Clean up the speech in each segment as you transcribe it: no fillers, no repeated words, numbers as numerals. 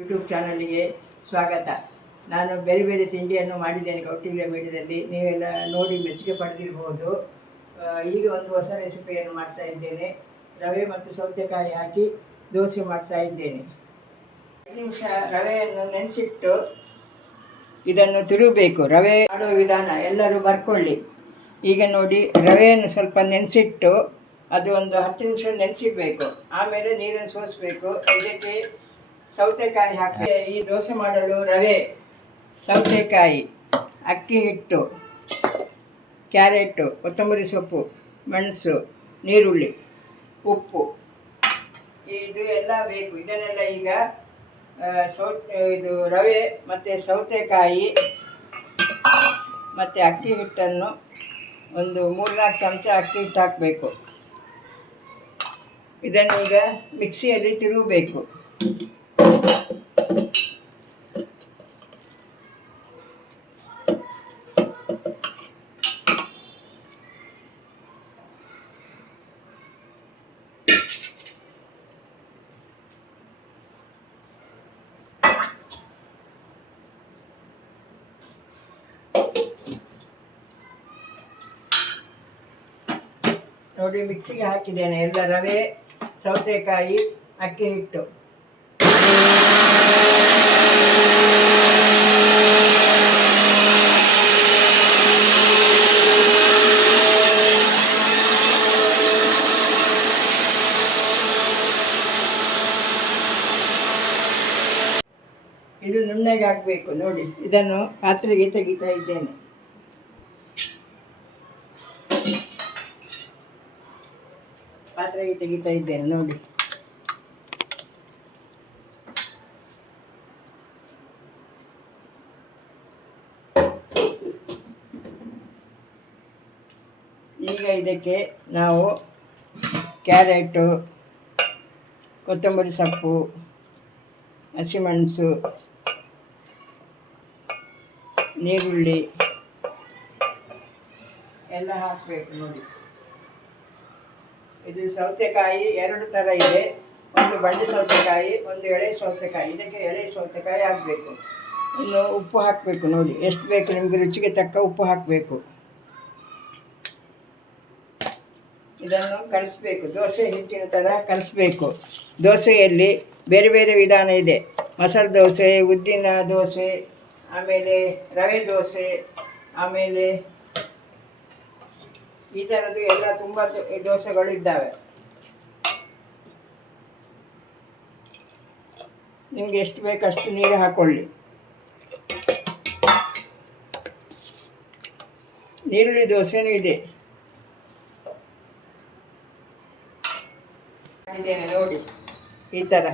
YouTube ಚಾನಲ್ಗೆ ಸ್ವಾಗತ. ನಾನು ಬೇರೆ ಬೇರೆ ತಿಂಡಿಯನ್ನು ಮಾಡಿದ್ದೇನೆ ಕೌಟಿಲ್ಯ ಮೀಡಿಯಾದಲ್ಲಿ, ನೀವೆಲ್ಲ ನೋಡಿ ಮೆಚ್ಚುಗೆ ಪಡೆದಿರ್ಬೋದು. ಈಗ ಒಂದು ಹೊಸ ರೆಸಿಪಿಯನ್ನು ಮಾಡ್ತಾ ಇದ್ದೇನೆ. ರವೆ ಮತ್ತು ಸೌತೆಕಾಯಿ ಹಾಕಿ ದೋಸೆ ಮಾಡ್ತಾ ಇದ್ದೇನೆ. 5 ನಿಮಿಷ ರವೆಯನ್ನು ನೆನೆಸಿಟ್ಟು ಇದನ್ನು ತಿರುಗಬೇಕು. ರವೆ ಮಾಡುವ ವಿಧಾನ ಎಲ್ಲರೂ ಬರ್ಕೊಳ್ಳಿ. ಈಗ ನೋಡಿ, ರವೆಯನ್ನು ಸ್ವಲ್ಪ ನೆನೆಸಿಟ್ಟು ಅದು ಒಂದು 10 ನಿಮಿಷ ನೆನೆಸಿಡಬೇಕು. ಆಮೇಲೆ ನೀರನ್ನು ಸೋಸಬೇಕು. ಇದಕ್ಕೆ ಸೌತೆಕಾಯಿ ಹಾಕಿ, ಈ ದೋಸೆ ಮಾಡಲು ರವೆ, ಸೌತೆಕಾಯಿ, ಅಕ್ಕಿ ಹಿಟ್ಟು, ಕ್ಯಾರೆಟು, ಕೊತ್ತಂಬರಿ ಸೊಪ್ಪು, ಮೆಣಸು, ನೀರುಳ್ಳಿ, ಉಪ್ಪು, ಇದು ಎಲ್ಲ ಬೇಕು. ಇದನ್ನೆಲ್ಲ ಈಗ ಇದು ರವೆ ಮತ್ತು ಸೌತೆಕಾಯಿ ಮತ್ತು ಅಕ್ಕಿ ಹಿಟ್ಟನ್ನು ಒಂದು 3-4 ಚಮಚ ಅಕ್ಕಿ ಹಿಟ್ಟು ಹಾಕಬೇಕು. ಇದನ್ನು ಈಗ ಮಿಕ್ಸಿಯಲ್ಲಿ ತಿರುಗಬೇಕು. ನೋಡಿ, ಮಿಕ್ಸಿಗೆ ಹಾಕಿದ್ದೇನೆ ಎಲ್ಲ ರವೆ, ಸೌತೆಕಾಯಿ, ಅಕ್ಕಿ ಹಿಟ್ಟು. ಇದು ನುಣ್ಣಗೆ ಹಾಕಬೇಕು. ನೋಡಿ, ಇದನ್ನು ಪಾತ್ರೆಗೆ ತೆಗಿತಾ ಇದ್ದೇನೆ. ನೋಡಿ, ಈಗ ಇದಕ್ಕೆ ನಾವು ಕ್ಯಾರೆಟು, ಕೊತ್ತಂಬರಿ ಸೊಪ್ಪು, ಹಸಿಮೆಣಸು, ನೀರುಳ್ಳಿ ಎಲ್ಲ ಹಾಕಬೇಕು. ನೋಡಿ, ಇದು ಸೌತೆಕಾಯಿ 2 ಥರ ಇದೆ. ಒಂದು ಬಳ್ಳಿ ಸೌತೆಕಾಯಿ, ಒಂದು ಎಳೆ ಸೌತೆಕಾಯಿ. ಇದಕ್ಕೆ ಎಳೆ ಸೌತೆಕಾಯಿ ಹಾಕಬೇಕು. ಇನ್ನು ಉಪ್ಪು ಹಾಕಬೇಕು. ನೋಡಿ, ಎಷ್ಟು ಬೇಕು ನಿಮಗೆ ರುಚಿಗೆ ತಕ್ಕ ಉಪ್ಪು ಹಾಕಬೇಕು. ಇದನ್ನು ಕಲಿಸ್ಬೇಕು. ದೋಸೆ ಹಿಟ್ಟಿನ ಥರ ಕಲಿಸ್ಬೇಕು. ದೋಸೆಯಲ್ಲಿ ಬೇರೆ ಬೇರೆ ವಿಧಾನ ಇದೆ. ಮಸಾಲೆ ದೋಸೆ, ಉದ್ದಿನ ದೋಸೆ, ಆಮೇಲೆ ರವೆ ದೋಸೆ, ಆಮೇಲೆ ಈ ಥರದ್ದು ಎಲ್ಲ ತುಂಬ ದೋಸೆಗಳು ಇದ್ದಾವೆ. ನಿಮಗೆ ಎಷ್ಟು ಬೇಕು ಅಷ್ಟು ನೀರು ಹಾಕ್ಕೊಳ್ಳಿ. ನೀರುಳ್ಳಿ ದೋಸೆನೂ ಇದೆ. ನೋಡಿ, ಈ ಥರ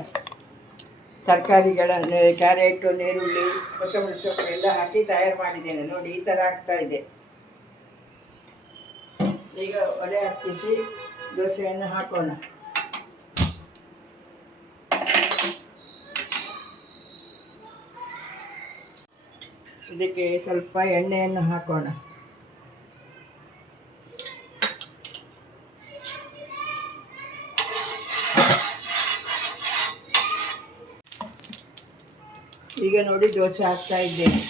ತರಕಾರಿಗಳನ್ನು, ಕ್ಯಾರೆಟು, ನೀರುಳ್ಳಿ, ಕೊತ್ತಂಬರಿ ಸೊಪ್ಪು ಎಲ್ಲ ಹಾಕಿ ತಯಾರು ಮಾಡಿದ್ದೇನೆ. ನೋಡಿ, ಈ ಥರ ಆಗ್ತಾ ಇದೆ. ಈಗ ಒಲೆ ಹತ್ತಿಸಿ ದೋಸೆಯನ್ನು ಹಾಕೋಣ. ಇದಕ್ಕೆ ಸ್ವಲ್ಪ ಎಣ್ಣೆಯನ್ನು ಹಾಕೋಣ. ಈಗ ನೋಡಿ, ದೋಸೆ ಹಾಕ್ತಾ ಇದ್ದೇನೆ.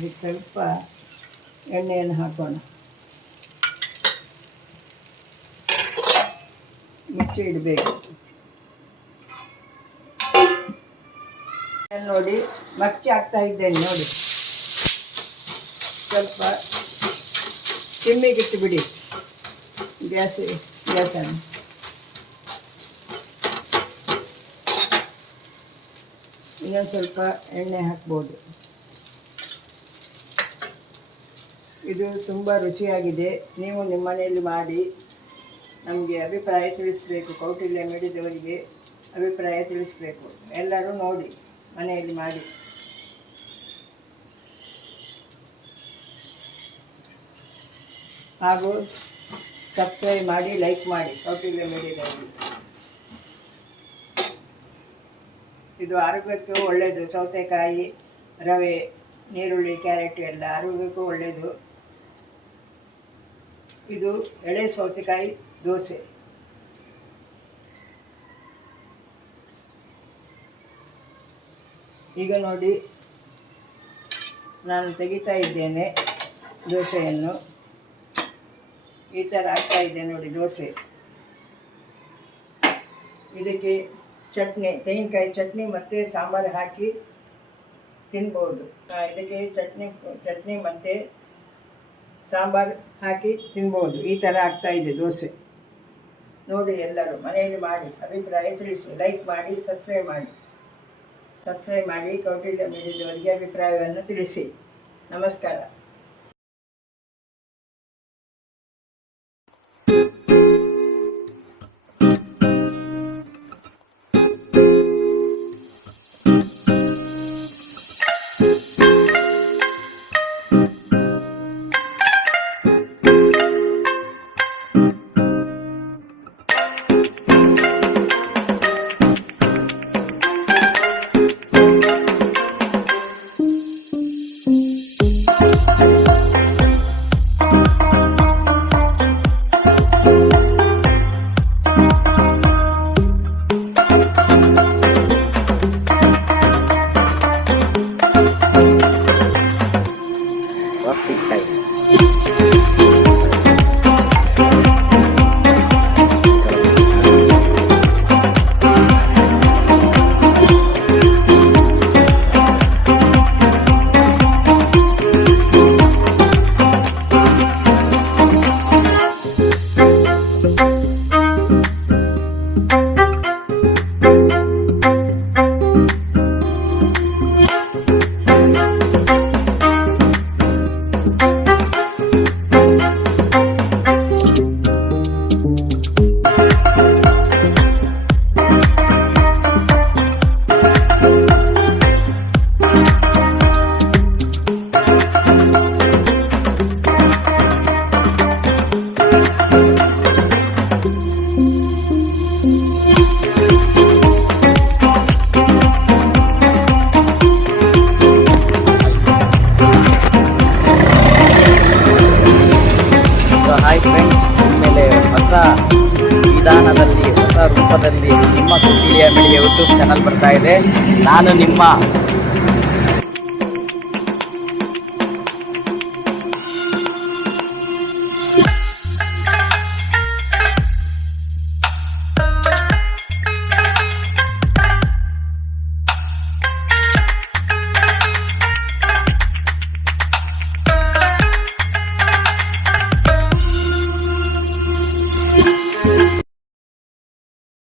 ಇದಕ್ಕೆ ಸ್ವಲ್ಪ ಎಣ್ಣೆಯನ್ನು ಹಾಕೋಣ. ಮುಚ್ಚಿ ಇಡಬೇಕು. ನೋಡಿ, ಮಗ್ಚಿ ಹಾಕ್ತಾ ಇದ್ದೇನೆ. ನೋಡಿ, ಸ್ವಲ್ಪ ಸಿಮ್ಮಿಗಿಟ್ಟು ಬಿಡಿ ಗ್ಯಾಸನ್ನು. ಇನ್ನೊಂದು ಸ್ವಲ್ಪ ಎಣ್ಣೆ ಹಾಕ್ಬೋದು. ಇದು ತುಂಬ ರುಚಿಯಾಗಿದೆ. ನೀವು ನಿಮ್ಮ ಮನೆಯಲ್ಲಿ ಮಾಡಿ ನಮಗೆ ಅಭಿಪ್ರಾಯ ತಿಳಿಸಬೇಕು. ಕೌಟಿಲ್ಯ ಮೀಡಿಯಾದವರಿಗೆ ಅಭಿಪ್ರಾಯ ತಿಳಿಸಬೇಕು. ಎಲ್ಲರೂ ನೋಡಿ ಮನೆಯಲ್ಲಿ ಮಾಡಿ. ಹಾಗೂ ಸಬ್ಸ್ಕ್ರೈಬ್ ಮಾಡಿ, ಲೈಕ್ ಮಾಡಿ ಕೌಟಿಲ್ಯ ಮೀಡಿಯಾದವರಿಗೆ. ಇದು ಆರೋಗ್ಯಕ್ಕೂ ಒಳ್ಳೆಯದು. ಸೌತೆಕಾಯಿ, ರವೆ, ನೀರುಳ್ಳಿ, ಕ್ಯಾರೆಟ್ ಎಲ್ಲ ಆರೋಗ್ಯಕ್ಕೂ ಒಳ್ಳೆಯದು. ಇದು ಎಳೆ ಸೌತೆಕಾಯಿ ದೋಸೆ. ಈಗ ನೋಡಿ, ನಾನು ತೆಗಿತಾ ಇದ್ದೇನೆ ದೋಸೆಯನ್ನು. ಈ ಥರ ಆಗ್ತಾ ಇದೆ ನೋಡಿ ದೋಸೆ. ಇದಕ್ಕೆ ಚಟ್ನಿ, ತೆಂಗಿನಕಾಯಿ ಚಟ್ನಿ ಮತ್ತು ಸಾಂಬಾರು ಹಾಕಿ ತಿನ್ಬೋದು. ಇದಕ್ಕೆ ಚಟ್ನಿ ಮತ್ತು ಸಾಂಬಾರು ಹಾಕಿ ತಿನ್ಬೋದು. ಈ ಥರ ಆಗ್ತಾ ಇದೆ ದೋಸೆ. ನೋಡಿ, ಎಲ್ಲರೂ ಮನೆಯಲ್ಲಿ ಮಾಡಿ ಅಭಿಪ್ರಾಯ ತಿಳಿಸಿ. ಲೈಕ್ ಮಾಡಿ, ಸಬ್ಸ್ಕ್ರೈಬ್ ಮಾಡಿ ಕೌಟಿಲ್ಯ ಮೀಡಿಯಾದವರಿಗೆ ಅಭಿಪ್ರಾಯವನ್ನು ತಿಳಿಸಿ. ನಮಸ್ಕಾರ. ಹಾಯ್ ಫ್ರೆಂಡ್ಸ್, ಇನ್ಮೇಲೆ ಹೊಸ ವಿಧಾನದಲ್ಲಿ, ಹೊಸ ರೂಪದಲ್ಲಿ ನಿಮ್ಮ ಕೌಟಿಲ್ಯ ಮೀಡಿಯಾ ಯೂಟ್ಯೂಬ್ ಚಾನಲ್ ಬರ್ತಾ ಇದೆ. ನಾನು ನಿಮ್ಮ